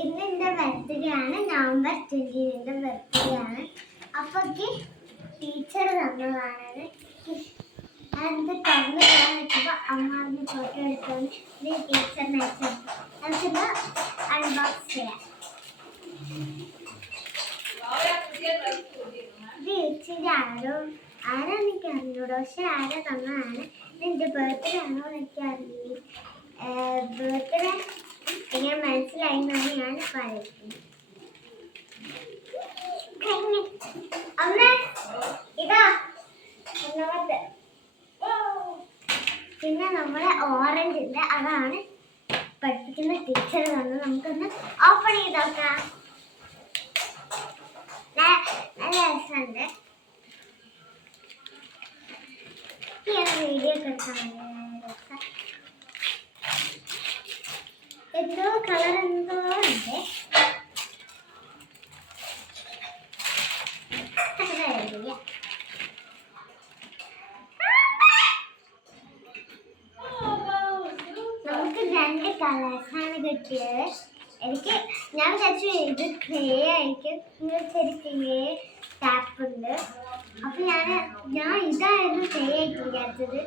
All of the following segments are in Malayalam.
ഇന്ന് എൻ്റെ ബർത്ത്ഡേ ആണ്. നവംബർ 20 എൻ്റെ ബർത്ത്ഡേ ആണ്. അപ്പൊക്ക് ടീച്ചർ തന്നതാണത്. അത് തുറന്ന് ഞാൻ വെച്ചപ്പോൾ അമ്മാവിന് ഫോട്ടോ എടുത്തോണ്ട് ഇത് ടീച്ചറിന് അയച്ചു. നമുക്കിന്ന് അൺബോക്സ് ചെയ്യാം. ഇത് ചേച്ചിൻ്റെ ആരാ എനിക്ക് അറിഞ്ഞൂടോ, പക്ഷെ ആരാ തന്നതാണ്. എൻ്റെ ബർത്ത്ഡേ ആണോ എനിക്ക് അറിയില്ല. ബർത്ത്ഡേ ഞാൻ മനസ്സിലായിരുന്നാണ് ഞാൻ പറയുന്നത്. അമ്മ ഇതാ ഒന്നാമത്തെ. പിന്നെ നമ്മളെ ഓറഞ്ച് ഉണ്ട്, അതാണ് പഠിപ്പിക്കുന്ന ടീച്ചർ തന്നത്. നമുക്കൊന്ന് ഓപ്പൺ ചെയ്ത് നോക്കാം. നല്ല രസമുണ്ട്. വീഡിയോ എടുക്കാൻ രസം. എന്തോ കളർ എന്തോ ഉണ്ട്. നമുക്ക് 2 കളേഴ്സാണ് കിട്ടിയത്. ഞാൻ വിചാരിച്ചു ഇത് ക്ലേ ആയിരിക്കും. ചെറിയ ക്ലേ ടാപ്പ് ഉണ്ട്. അപ്പൊ ഞാൻ ഇതായിരുന്നു ക്ലേ ആയിട്ട് വിചാരിച്ചത്.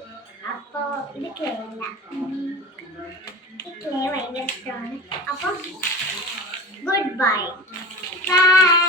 അപ്പൊ ഇത് ക്ലേ അല്ല. ഈ ക്ലേ ഭയങ്കര ഇഷ്ടമാണ്. അപ്പം ഗുഡ് ബൈ. ബൈ.